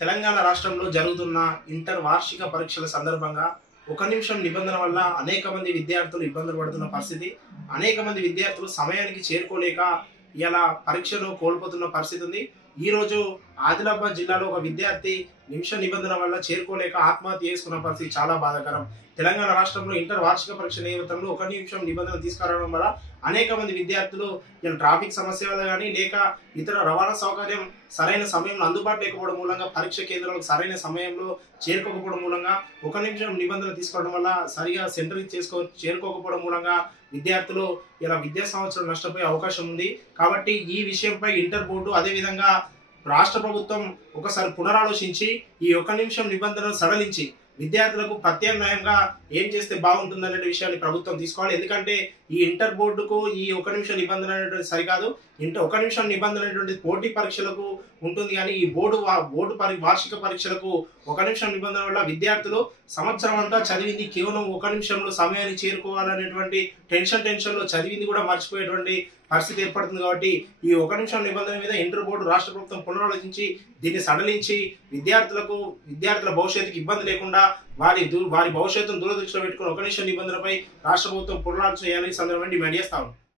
తెలంగాణ రాష్ట్రంలో జరుగుతున్న ఇంటర్ వార్షిక పరీక్షల సందర్భంగా ఒక నిమిషం నిబంధన వల్ల అనేక మంది విద్యార్థులు ఇబ్బందులు పడుతున్న పరిస్థితి. అనేక మంది విద్యార్థులు సమయానికి చేరుకోలేక ఇలా పరీక్షను కోల్పోతున్న పరిస్థితి ఉంది. ఈ రోజు ఆదిలాబాద్ జిల్లాలో ఒక విద్యార్థి నిమిష నిబంధన వల్ల చేరుకోలేక ఆత్మహత్య చేసుకున్న పరిస్థితి చాలా బాధాకరం. తెలంగాణ రాష్ట్రంలో ఇంటర్ వార్షిక పరీక్ష నేపథ్యంలో ఒక నిమిషం నిబంధన తీసుకురావడం వల్ల అనేక మంది విద్యార్థులు ఇలా ట్రాఫిక్ సమస్య వల్ల కానీ లేక ఇతర రవాణా సౌకర్యం సరైన సమయంలో అందుబాటు లేకపోవడం మూలంగా పరీక్ష కేంద్రాలకు సరైన సమయంలో చేరుకోకపోవడం మూలంగా ఒక నిమిషం నిబంధన తీసుకోవడం వల్ల సరిగా సెంటర్కి చేరుకోకపోవడం మూలంగా విద్యార్థులు ఇలా విద్యా సంవత్సరం నష్టపోయే అవకాశం ఉంది. కాబట్టి ఈ విషయంపై ఇంటర్ బోర్డు అదేవిధంగా రాష్ట్ర ప్రభుత్వం ఒకసారి పునరాలోచించి ఈ ఒక నిమిషం నిబంధనలు సడలించి విద్యార్థులకు ప్రత్యామ్నాయంగా ఏం చేస్తే బాగుంటుందనే విషయాన్ని ప్రభుత్వం తీసుకోవాలి. ఎందుకంటే ఈ ఇంటర్ బోర్డుకు ఈ ఒక నిమిషం నిబంధన అనేటువంటి సరికాదు. ఒక నిమిషం నిబంధన అనేటువంటి పోటీ పరీక్షలకు ఉంటుంది, కానీ ఈ బోర్డు వార్షిక పరీక్షలకు ఒక నిమిషం నిబంధన వల్ల విద్యార్థులు సంవత్సరం అంతా చదివింది కేవలం ఒక నిమిషంలో సమయాన్ని చేరుకోవాలనేటువంటి టెన్షన్లో చదివింది కూడా మర్చిపోయేటువంటి పరిస్థితి ఏర్పడుతుంది. కాబట్టి ఈ ఒక నిమిషం నిబంధన మీద ఇంటర్ బోర్డు రాష్ట్ర ప్రభుత్వం పునరాలోచించి దీన్ని సడలించి విద్యార్థుల భవిష్యత్తుకి ఇబ్బంది లేకుండా వారి భవిష్యత్తును దూరదృష్టిలో పెట్టుకుని ఒక నిమిషం నిబంధనపై రాష్ట్ర ప్రభుత్వం పునరాలోచన చేయాలని సందర్భంగా డిమాండ్ చేస్తాము.